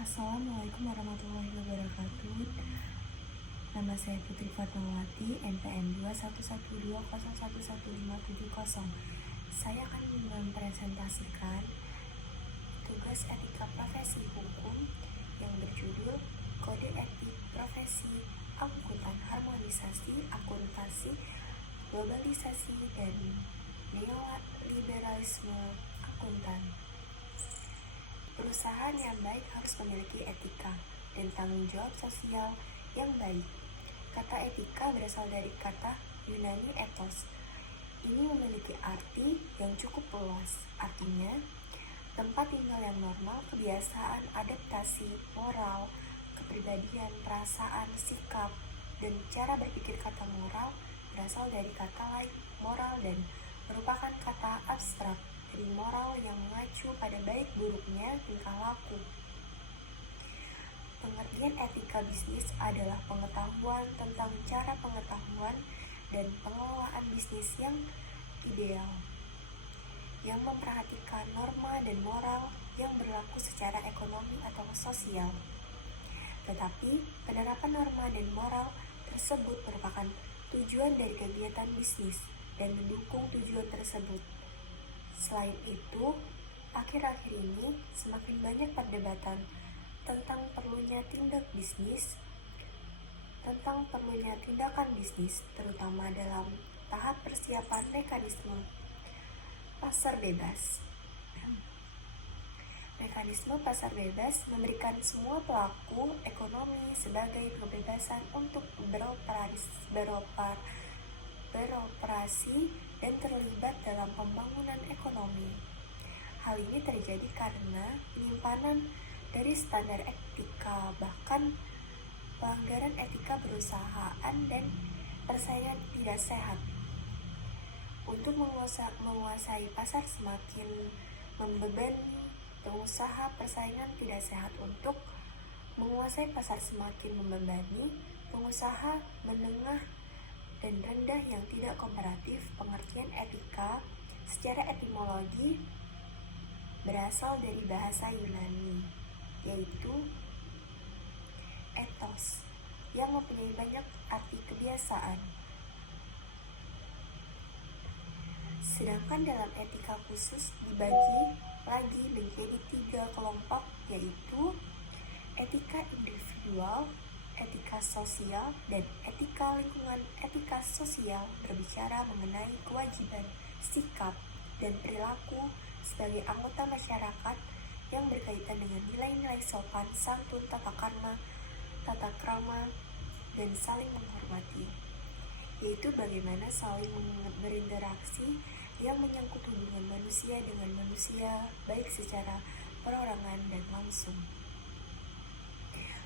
Assalamualaikum warahmatullahi wabarakatuh. Nama saya Putri Fatmawati, NPM 21120115770. Saya akan mempresentasikan tugas etika profesi hukum yang berjudul Kode Etik Profesi Akuntan Harmonisasi, Akuntansi, Globalisasi, dan Neoliberalisme Akuntan. Perusahaan yang baik harus memiliki etika dan tanggung jawab sosial yang baik. Kata etika berasal dari kata Yunani ethos. Ini memiliki arti yang cukup luas. Artinya, tempat tinggal yang normal, kebiasaan, adaptasi, moral, kepribadian, perasaan, sikap, dan cara berpikir. Kata moral berasal dari kata lain moral dan merupakan kata abstrak dari moral yang mengacu pada baik buruknya tingkah laku. Pengertian etika bisnis adalah pengetahuan tentang cara pengetahuan dan pengelolaan bisnis yang ideal, yang memperhatikan norma dan moral yang berlaku secara ekonomi atau sosial. Tetapi, penerapan norma dan moral tersebut merupakan tujuan dari kegiatan bisnis dan mendukung tujuan tersebut. Selain itu, akhir-akhir ini semakin banyak perdebatan tentang perlunya tindakan bisnis, terutama dalam tahap persiapan mekanisme pasar bebas. Mekanisme pasar bebas memberikan semua pelaku ekonomi sebagai kebebasan untuk beroperasi dan terlibat dalam pembangunan ekonomi. Hal ini terjadi karena penyimpanan dari standar etika, bahkan pelanggaran etika perusahaan dan persaingan tidak sehat. Untuk menguasai pasar semakin membebani pengusaha, persaingan tidak sehat. Untuk menguasai pasar semakin membebani pengusaha menengah dan rendah yang tidak kooperatif. Pengertian etika secara etimologi berasal dari bahasa Yunani, yaitu ethos, yang mempunyai banyak arti kebiasaan. Sedangkan dalam etika khusus dibagi lagi menjadi 3 kelompok, yaitu etika individual, etika sosial, dan etika lingkungan. Etika sosial berbicara mengenai kewajiban, sikap, dan perilaku sebagai anggota masyarakat yang berkaitan dengan nilai-nilai sopan, santun, tata krama, dan saling menghormati, yaitu bagaimana saling berinteraksi yang menyangkut hubungan manusia dengan manusia, baik secara perorangan dan langsung,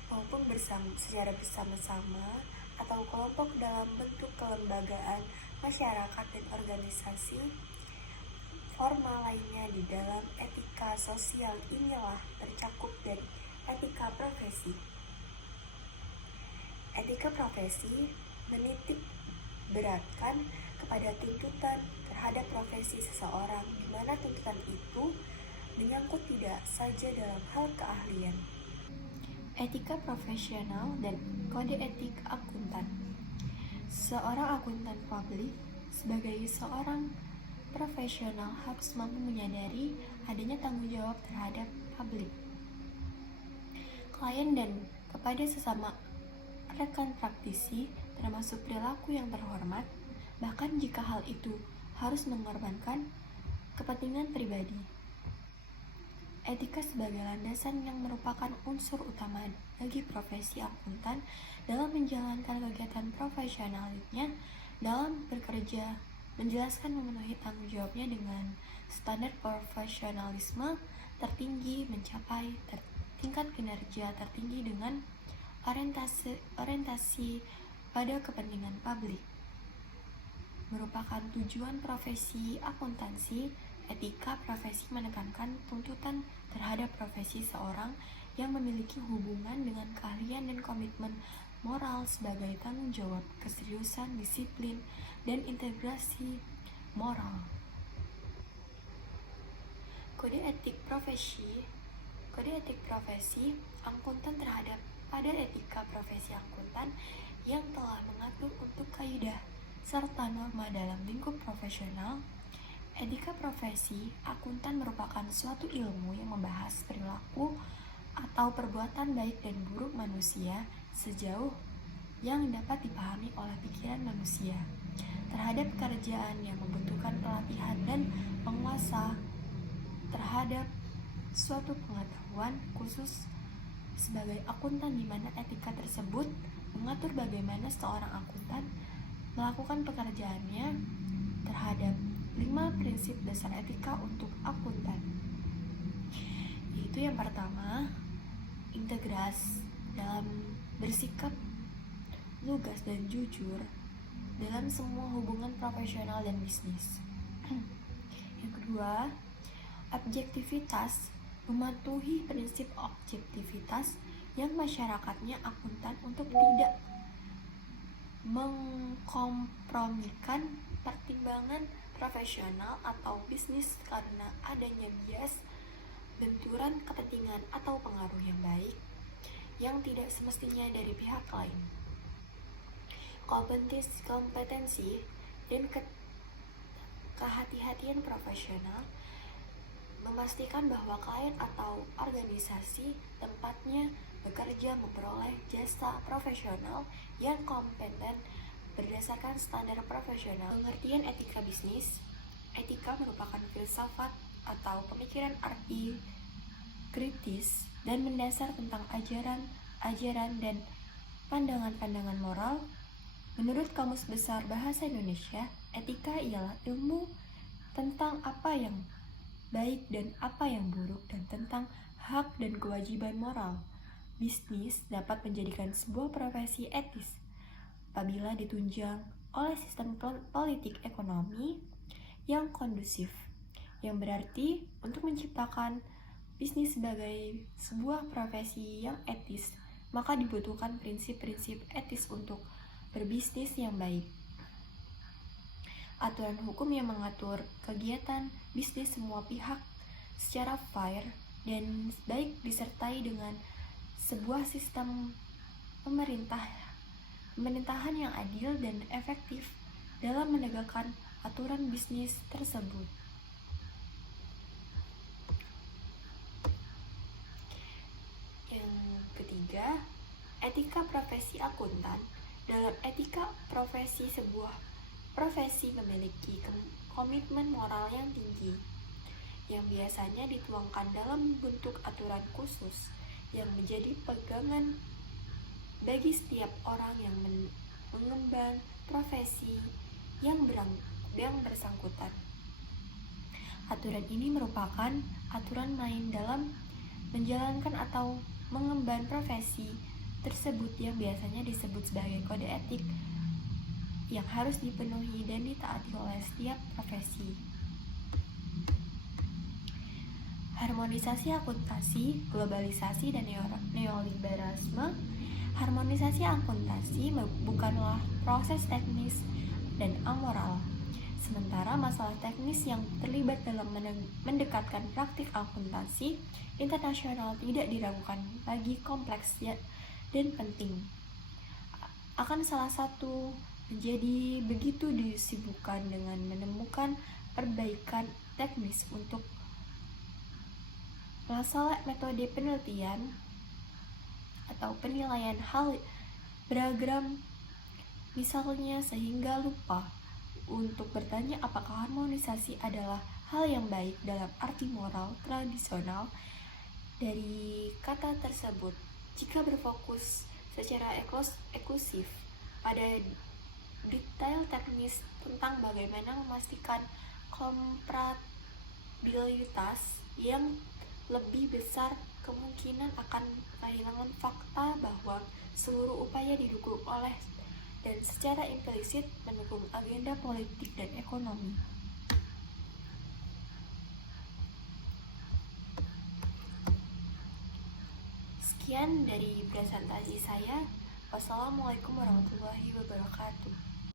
maupun secara bersama-sama atau kelompok dalam bentuk kelembagaan, masyarakat, dan organisasi formal lainnya. Di dalam etika sosial inilah tercakup dari etika profesi. Etika profesi menitik beratkan kepada tuntutan terhadap profesi seseorang, di mana tuntutan itu menyangkut tidak saja dalam hal keahlian. Etika profesional dan kode etik akuntan. Seorang akuntan publik sebagai seorang profesional harus mampu menyadari adanya tanggung jawab terhadap publik, klien, dan kepada sesama rekan praktisi, termasuk perilaku yang terhormat, bahkan jika hal itu harus mengorbankan kepentingan pribadi. Etika sebagai landasan yang merupakan unsur utama bagi profesi akuntan dalam menjalankan kegiatan profesionalnya dalam bekerja, menjelaskan memenuhi tanggung jawabnya dengan standar profesionalisme tertinggi, mencapai tingkat kinerja tertinggi dengan orientasi pada kepentingan publik. Merupakan tujuan profesi akuntansi. Etika profesi menekankan tuntutan terhadap profesi seorang yang memiliki hubungan dengan keahlian dan komitmen moral sebagai tanggung jawab, keseriusan, disiplin, dan integrasi moral. Kode etik profesi Kode etik profesi akuntan terhadap pada etika profesi akuntan yang telah mengatur untuk kaidah serta norma dalam lingkup profesional. Etika profesi akuntan merupakan suatu ilmu yang membahas perilaku atau perbuatan baik dan buruk manusia sejauh yang dapat dipahami oleh pikiran manusia terhadap pekerjaan yang membutuhkan pelatihan dan penguasa terhadap suatu pengetahuan khusus sebagai akuntan, di mana etika tersebut mengatur bagaimana seorang akuntan melakukan pekerjaannya terhadap 5 prinsip dasar etika untuk akuntan. Yaitu yang pertama, integras dalam bersikap lugas dan jujur dalam semua hubungan profesional dan bisnis. Yang kedua, objektivitas, mematuhi prinsip objektivitas yang masyarakatnya akuntan untuk tidak mengkompromikan pertimbangan profesional atau bisnis karena adanya bias, benturan kepentingan atau pengaruh yang baik yang tidak semestinya dari pihak lain. Kompetensi dan kehati-hatian profesional memastikan bahwa klien atau organisasi tempatnya bekerja memperoleh jasa profesional yang kompeten berdasarkan standar profesional. Pengertian etika bisnis. Etika merupakan filsafat atau pemikiran arti kritis dan mendasar tentang ajaran dan pandangan-pandangan moral. Menurut Kamus Besar Bahasa Indonesia, etika ialah ilmu tentang apa yang baik dan apa yang buruk dan tentang hak dan kewajiban moral. Bisnis dapat menjadikan sebuah profesi etis apabila ditunjang oleh sistem politik ekonomi yang kondusif, yang berarti untuk menciptakan bisnis sebagai sebuah profesi yang etis, maka dibutuhkan prinsip-prinsip etis untuk berbisnis yang baik. Aturan hukum yang mengatur kegiatan bisnis semua pihak secara fair dan baik disertai dengan sebuah sistem pemerintahan yang adil dan efektif dalam menegakkan aturan bisnis tersebut. Yang ketiga, etika profesi akuntan. Dalam etika profesi, sebuah profesi memiliki komitmen moral yang tinggi, yang biasanya dituangkan dalam bentuk aturan khusus yang menjadi pegangan bagi setiap orang yang mengemban profesi yang bersangkutan. Aturan ini merupakan aturan main dalam menjalankan atau mengemban profesi tersebut yang biasanya disebut sebagai kode etik yang harus dipenuhi dan ditaati oleh setiap profesi. Harmonisasi akuntansi, globalisasi, dan neoliberalisme. Harmonisasi akuntansi bukanlah proses teknis dan amoral, sementara masalah teknis yang terlibat dalam mendekatkan praktik akuntansi internasional tidak diragukan bagi kompleks dan penting. Akan salah satu menjadi begitu disibukkan dengan menemukan perbaikan teknis untuk masalah metode penelitian atau penilaian hal beragam misalnya, sehingga lupa untuk bertanya apakah harmonisasi adalah hal yang baik dalam arti moral tradisional dari kata tersebut. Jika berfokus secara eksklusif pada detail teknis tentang bagaimana memastikan komparabilitas, yang lebih besar kemungkinan akan kehilangan fakta bahwa seluruh upaya didukung oleh dan secara implisit mendukung agenda politik dan ekonomi. Sekian dari presentasi saya. Wassalamualaikum warahmatullahi wabarakatuh.